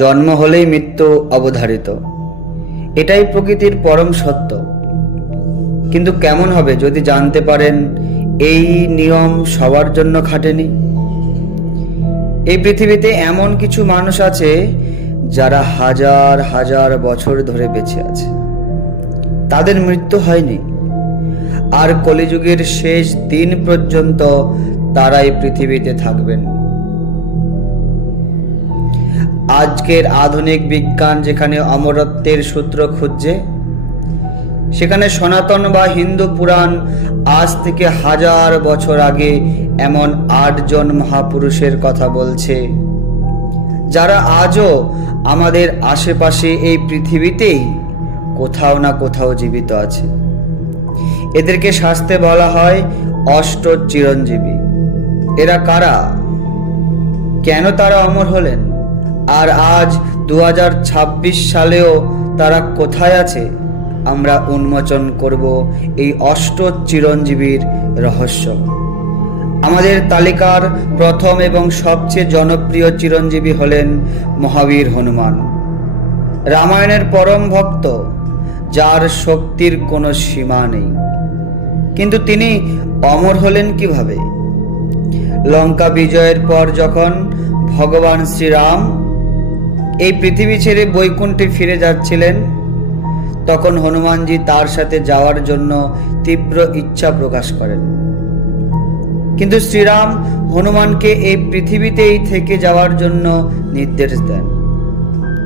জন্ম হলেই মৃত্যু অবধারিত, এটাই প্রকৃতির পরম সত্য। কিন্তু কেমন হবে যদি জানতে পারেন এই নিয়ম সবার জন্য খাটেনি। এই পৃথিবীতে এমন কিছু মানুষ আছে যারা হাজার হাজার বছর ধরে বেঁচে আছে, তাদের মৃত্যু হয়নি, আর কলিযুগের শেষ দিন পর্যন্ত তারা এই পৃথিবীতে থাকবেন। আজকের আধুনিক বিজ্ঞান যেখানে অমরত্বের সূত্র খুঁজছে, সেখানে সনাতন বা হিন্দু পুরাণ আজ থেকে হাজার বছর আগে এমন 8 জন মহাপুরুষের কথা বলছে, যারা আজও আমাদের আশেপাশে এই পৃথিবীতেই কোথাও না কোথাও জীবিত আছে। এদেরকে শাস্ত্রে বলা হয় অষ্ট চিরঞ্জীবী। এরা কারা, কেন তারা অমর হলেন, আর আজ 2026 সালেও তারা কোথায় আছে, আমরা উন্মোচন করব এই অষ্ট চিরঞ্জীবীর রহস্য। আমাদের তালিকার প্রথম এবং সবচেয়ে জনপ্রিয় চিরঞ্জীবী হলেন মহাবীর হনুমান, রামায়ণের পরম ভক্ত, যার শক্তির কোনো সীমা নেই। কিন্তু তিনি অমর হলেন কিভাবে? লঙ্কা বিজয়ের পর যখন ভগবান শ্রীরাম এই পৃথিবী ছেড়ে বৈকুণ্ঠে ফিরে যাচ্ছিলেন, তখন হনুমানজি তার সাথে যাওয়ার জন্য তীব্র ইচ্ছা প্রকাশ করেন। কিন্তু শ্রীরাম হনুমানকে এই পৃথিবীতেই থেকে যাওয়ার জন্য নির্দেশ দেন।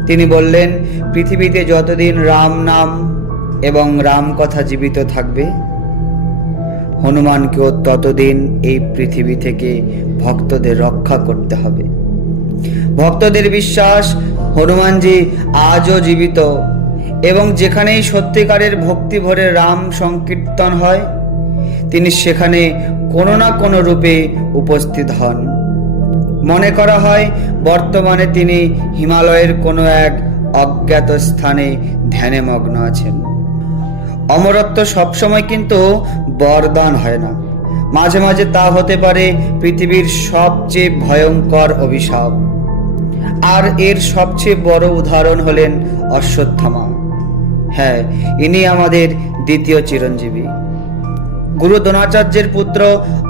তিনি বললেন, পৃথিবীতে যতদিন রাম নাম এবং রাম কথা জীবিত থাকবে, হনুমানকেও ততদিন এই পৃথিবী থেকে ভক্তদের রক্ষা করতে হবে। ভক্তদের বিশ্বাস, হনুমানজি আজও জীবিত, এবং যেখানেই সত্যিকারের ভক্তি ভরে রাম সংকীর্তন হয়, তিনি সেখানে কোনো না কোনো রূপে উপস্থিত হন। মনে করা হয় বর্তমানে তিনি হিমালয়ের কোনো এক অজ্ঞাত স্থানে ধ্যানে মগ্ন আছেন। অমরত্ব সবসময় কিন্তু বরদান হয় না, মাঝে মাঝে তা হতে পারে পৃথিবীর সবচেয়ে ভয়ঙ্কর অভিশাপ। আর এর সবচেয়ে বড় উদাহরণ হলেন অশ্বত্থামা। হ্যাঁ, ইনি আমাদের দ্বিতীয় চিরঞ্জীবী। গুরু দ্রোণাচার্যের পুত্র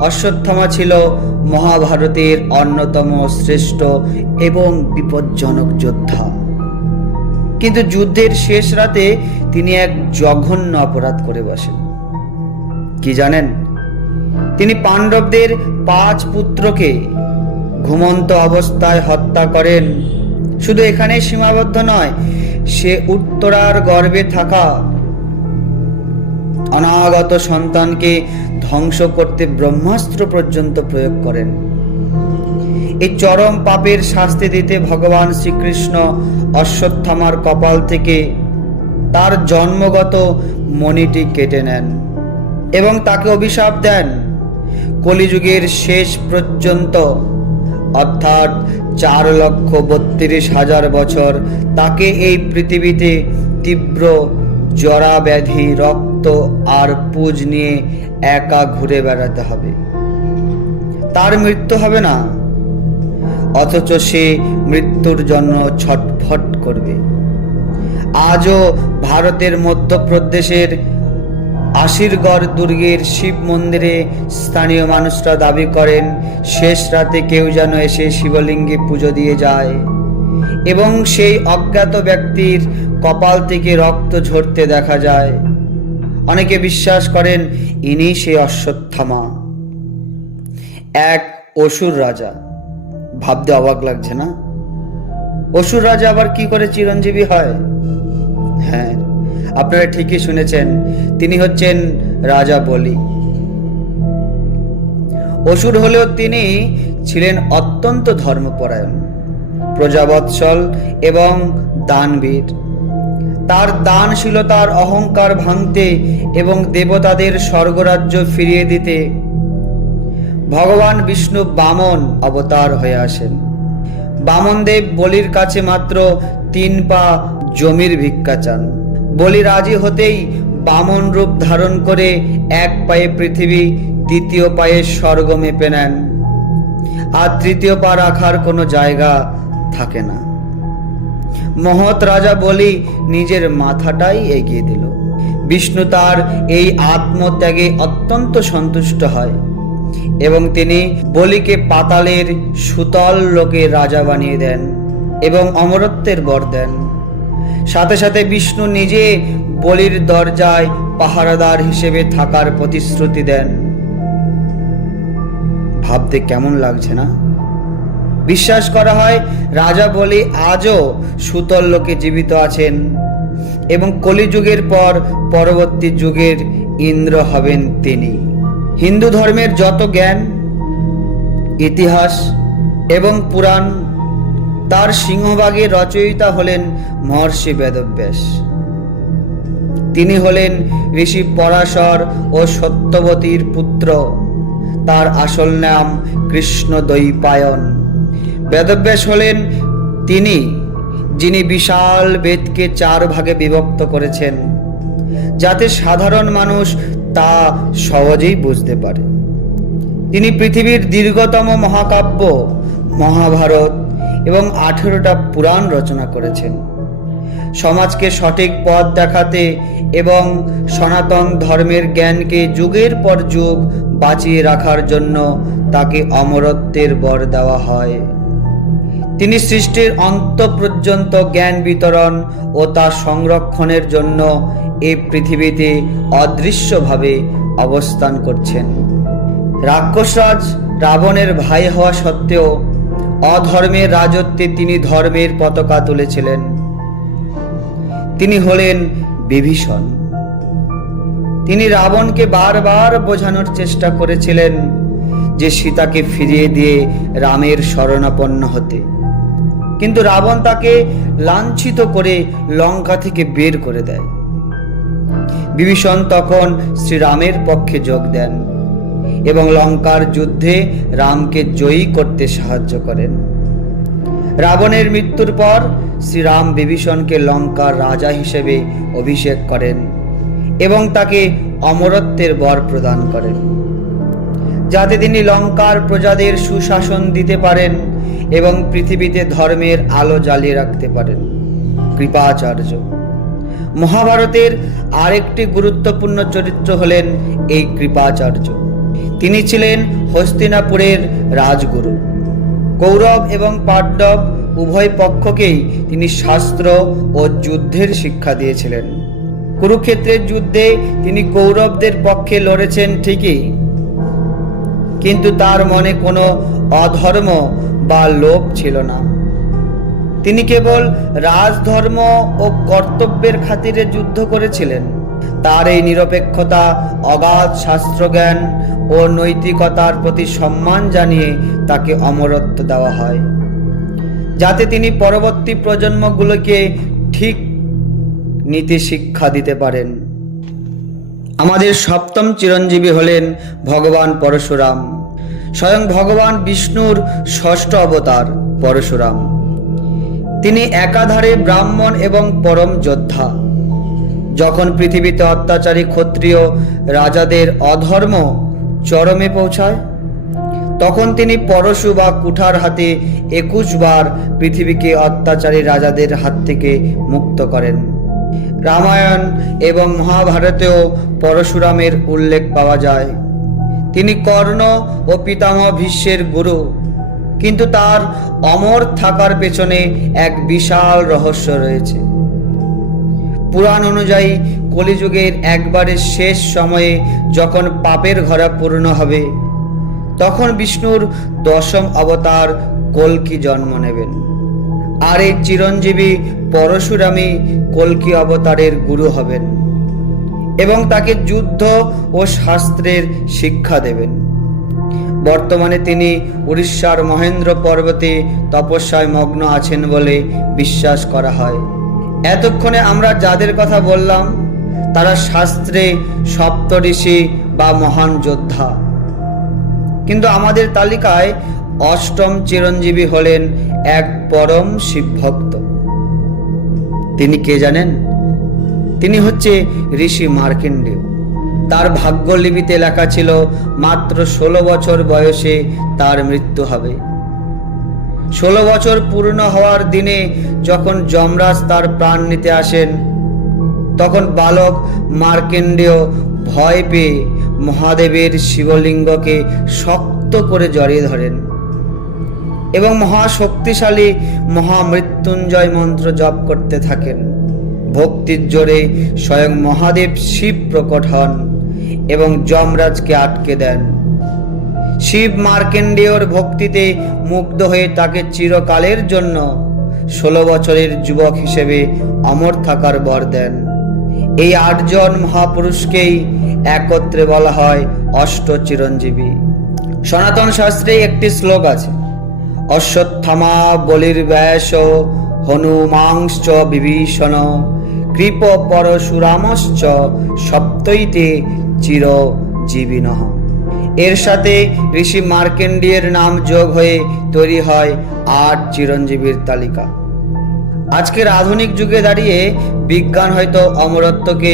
অশ্বত্থামা ছিল মহাভারতের অন্যতম শ্রেষ্ঠ এবং বিপজ্জনক যোদ্ধা। কিন্তু যুদ্ধের শেষ রাতে তিনি এক জঘন্য অপরাধ করে বসেন। কি জানেন? তিনি পাণ্ডবদের 5 পুত্রকে ঘুমন্ত অবস্থায় হত্যা করেন। শুধু এখানেই সীমাবদ্ধ নয়, সে উত্তরার গর্ভে থাকা অনাগত সন্তানকে ধ্বংস করতে ব্রহ্মাস্ত্র পর্যন্ত প্রয়োগ করেন। এই চরম পাপের শাস্তি দিতে ভগবান শ্রীকৃষ্ণ অশ্বত্থামার কপাল থেকে তার জন্মগত মণিটি কেটে নেন এবং তাকে অভিশাপ দেন, কলিযুগের শেষ পর্যন্ত, অর্থাৎ 4,32,000 বছর তাকে এই পৃথিবীতে তীব্র জরা ব্যাধি, রক্ত আর পুজ নিয়ে একা ঘুরে বেড়াতে হবে। তার মৃত্যু হবে না, অথচ সে মৃত্যুর জন্য ছটফট করবে। আজও ভারতের মধ্যপ্রদেশের আশিরগড় দুর্গের শিব মন্দিরে স্থানীয় মানুষরা দাবি করেন, শেষ রাতে কেউ যেন এসে শিবলিঙ্গে পুজো দিয়ে যায় এবং সেই অজ্ঞাত ব্যক্তির কপাল থেকে রক্ত ঝরতে দেখা যায়। অনেকে বিশ্বাস করেন ইনি সেই অশ্বত্থামা, এক অসুর রাজা। ভাবতে অবাক লাগছে না? অসুর রাজা আবার কি করে চিরঞ্জীবী হয়? হ্যাঁ, আপনারা ঠিকই শুনেছেন, তিনি হচ্ছেন রাজা বলি। অসুর হলেও তিনি ছিলেন অত্যন্ত ধর্মপরায়ণ, প্রজাবৎসল এবং দানবীর। তার দানশীলতার অহংকার ভাঙতে এবং দেবতাদের স্বর্গরাজ্য ফিরিয়ে দিতে ভগবান বিষ্ণু বামন অবতার হয়ে আসেন। বামনদেব বলির কাছে মাত্র 3 পা জমির ভিক্ষা চান। বলি রাজি হতেই বামন রূপ ধারণ করে 1 পায়ে পৃথিবী, 2য় পায়ে স্বর্গ মেপে নেন, আর 3য় পা রাখার কোনো জায়গা থাকে না। মহৎ রাজা বলি নিজের মাথাটাই এগিয়ে দিল। বিষ্ণু তার এই আত্মত্যাগে অত্যন্ত সন্তুষ্ট হয় এবং তিনি বলিকে পাতালের সুতল লোকে রাজা বানিয়ে দেন এবং অমরত্বের বর দেন। সাথে সাথে বিষ্ণু নিজে বলির দরজায় পাহারাদার হিসেবে থাকার প্রতিশ্রুতি দেন। ভাবতে কেমন লাগছে না? বিশ্বাস করা হয় রাজা বলি আজও সুতল লোকে জীবিত আছেন এবং কলিযুগের পর পরবর্তী যুগের ইন্দ্র হবেন তিনি। হিন্দু ধর্মের যত জ্ঞান, ইতিহাস এবং পুরাণ তার সিংহভাগের রচয়িতা হলেন মহর্ষি বেদব্যাস। তিনি হলেন ঋষি পরাশর ও সত্যবতীর পুত্র। তার আসল নাম কৃষ্ণদ্বৈপায়ন। বেদব্যাস হলেন তিনি যিনি বিশাল বেদকে 4 ভাগে বিভক্ত করেছেন, যাতে সাধারণ মানুষ তা সহজেই বুঝতে পারে। তিনি পৃথিবীর দীর্ঘতম মহাকাব্য মহাভারত এবং 18টা পুরাণ রচনা করেছেন। সমাজকে সঠিক পথ দেখাতে এবং সনাতন ধর্মের জ্ঞানকে যুগের পর যুগ বাঁচিয়ে রাখার জন্য তাকে অমরত্বের বর দেওয়া হয়। তিনি সৃষ্টির অন্ত পর্যন্ত জ্ঞান বিতরণ ও তা সংরক্ষণের জন্য এই পৃথিবীতে অদৃশ্যভাবে অবস্থান করছেন। রাক্ষসরাজ রাবণের ভাই হওয়া সত্ত্বেও অধর্মের রাজত্বে তিনি ধর্মের পতাকা তুলেছিলেন। তিনি হলেন বিভীষণ। তিনি রাবণকে বারবার বোঝানোর চেষ্টা করেছিলেন যে সীতাকে ফিরিয়ে দিয়ে রামের শরণাপন্ন হতে, কিন্তু রাবণ তাকে লাঞ্ছিত করে লঙ্কা থেকে বের করে দেয়। বিভীষণ তখন শ্রীরামের পক্ষে যোগ দেন এবং লঙ্কার যুদ্ধে রামকে জয়ী করতে সাহায্য করেন। রাবণের মৃত্যুর পর শ্রীরাম বিভীষণকে লঙ্কার রাজা হিসেবে অভিষেক করেন এবং তাকে অমরত্বের বর প্রদান করেন, যাতে তিনি লঙ্কার প্রজাদের সুশাসন দিতে পারেন এবং পৃথিবীতে ধর্মের আলো জ্বালিয়ে রাখতে পারেন। কৃপাচার্য। মহাভারতের আরেকটি গুরুত্বপূর্ণ চরিত্র হলেন এই কৃপাচার্য। তিনি ছিলেন হস্তিনাপুরের রাজগুরু। কৌরব এবং পাণ্ডব উভয় পক্ষকেই তিনি শাস্ত্র ও যুদ্ধের শিক্ষা দিয়েছিলেন। কুরুক্ষেত্রের যুদ্ধে তিনি কৌরবদের পক্ষে লড়েছেন ঠিকই, কিন্তু তার মনে কোনো অধর্ম বা লোভ ছিল না। তিনি কেবল রাজধর্ম ও কর্তব্যের খাতিরে যুদ্ধ করেছিলেন। তার এই নিরপেক্ষতা, অগাধ শাস্ত্রজ্ঞান ও নৈতিকতার প্রতি সম্মান জানিয়ে তাকে অমরত্ব দেওয়া হয়, যাতে তিনি পরবর্তী প্রজন্মগুলোকে ঠিক নীতি শিক্ষা দিতে পারেন। আমাদের 7ম চিরঞ্জীবী হলেন ভগবান পরশুরাম। স্বয়ং ভগবান বিষ্ণুর 6ষ্ঠ অবতার পরশুরাম। তিনি একাধারে ব্রাহ্মণ এবং পরম যোদ্ধা। যখন পৃথিবীতে অত্যাচারী ক্ষত্রিয় রাজাদের অধর্ম চরমে পৌঁছায়, তখন তিনি পরশু বা কুঠার হাতে 21 বার পৃথিবীকে অত্যাচারী রাজাদের হাত থেকে মুক্ত করেন। রামায়ণ এবং মহাভারতেও পরশুরামের উল্লেখ পাওয়া যায়। তিনি কর্ণ ও পিতামহ ভীষ্মের গুরু, কিন্তু তার অমর থাকার পেছনে এক বিশাল রহস্য রয়েছে। পুরাণ অনুযায়ী কলিযুগের একবারে শেষ সময়ে যখন পাপের ঘরা পূর্ণ হবে, তখন বিষ্ণুর 10ম অবতার কল্কি জন্ম নেবেন। আর এই চিরঞ্জীবী পরশুরামই কল্কি অবতারের গুরু হবেন এবং তাকে যুদ্ধ ও শাস্ত্রের শিক্ষা দেবেন। বর্তমানে তিনি উড়িষ্যার মহেন্দ্র পর্বতে তপস্যায় মগ্ন আছেন বলে বিশ্বাস করা হয়। এতক্ষণে আমরা যাদের কথা বললাম তারা শাস্ত্রে সপ্তঋষি বা মহান যোদ্ধা, কিন্তু আমাদের তালিকায় 8ম চিরঞ্জীবী হলেন এক পরম শিবভক্ত। তিনি কে জানেন? তিনি হচ্ছে ঋষি মার্কেন্ডেয়। তার ভাগ্যলিপিতে লেখা ছিল মাত্র 16 বছর বয়সে তার মৃত্যু হবে। 16 বছর পূর্ণ হওয়ার দিনে যখন যমরাজ তার প্রাণ নিতে আসেন, তখন বালক মার্কেন্ডেয় ভয় পেয়ে মহাদেবের শিবলিঙ্গকে শক্ত করে জড়িয়ে ধরেন এবং মহাশক্তিশালী মহামৃত্যুঞ্জয় মন্ত্র জপ করতে থাকেন। ভক্তির জোরে স্বয়ং মহাদেব শিব প্রকট হন এবং যমরাজকে আটকে দেন। শিব মার্কেন্ডেয়র ভক্তিতে মুগ্ধ হয়ে তাকে চিরকালের জন্য 16 বছরের যুবক হিসেবে অমর থাকার বর দেন। এই 8 জন মহাপুরুষকেই একত্রে বলা হয় অষ্ট চিরঞ্জীবী। সনাতন শাস্ত্রে একটি শ্লোক আছে, অশ্বত্থামা বলির্ব্যাস হনুমাংশ্চ বিভীষণ কৃপ পরশুরামশ্চ সপ্তৈতে চিরজীবিনঃ। এর সাথে ঋষি মার্কেন্ডেয়ের নাম যোগ হয়ে তৈরি হয় 8 চিরঞ্জীবীর তালিকা। আজকের আধুনিক যুগে দাঁড়িয়ে বিজ্ঞান হয়তো অমরত্বকে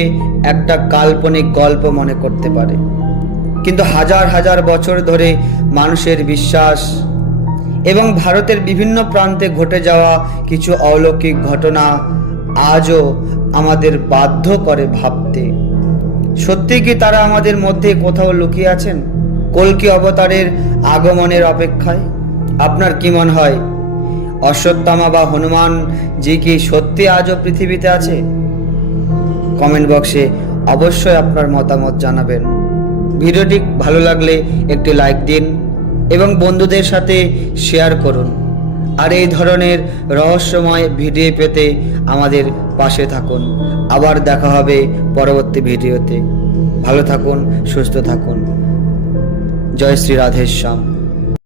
একটা কাল্পনিক গল্প মনে করতে পারে, কিন্তু হাজার হাজার বছর ধরে মানুষের বিশ্বাস এবং ভারতের বিভিন্ন প্রান্তে ঘটে যাওয়া কিছু অলৌকিক ঘটনা আজও আমাদের বাধ্য করে ভাবতে, সত্যি কি তারা আমাদের মধ্যে কোথাও লুকিয়ে আছেন, কল্কি অবতারের আগমনের অপেক্ষায়? আপনার কি মনে হয়, অশ্বত্থামা বা হনুমান জি কি সত্যি আজও পৃথিবীতে আছে? কমেন্ট বক্সে অবশ্যই আপনার মতামত জানাবেন। ভিডিওটি ভালো লাগলে একটি লাইক দিন এবং বন্ধুদের সাথে শেয়ার করুন। আর এই ধরনের রহস্যময় ভিডিও পেতে আমাদের পাশে থাকুন। আবার দেখা হবে পরবর্তী ভিডিওতে। ভালো থাকুন, সুস্থ থাকুন। জয় শ্রী রাধেশ্যাম।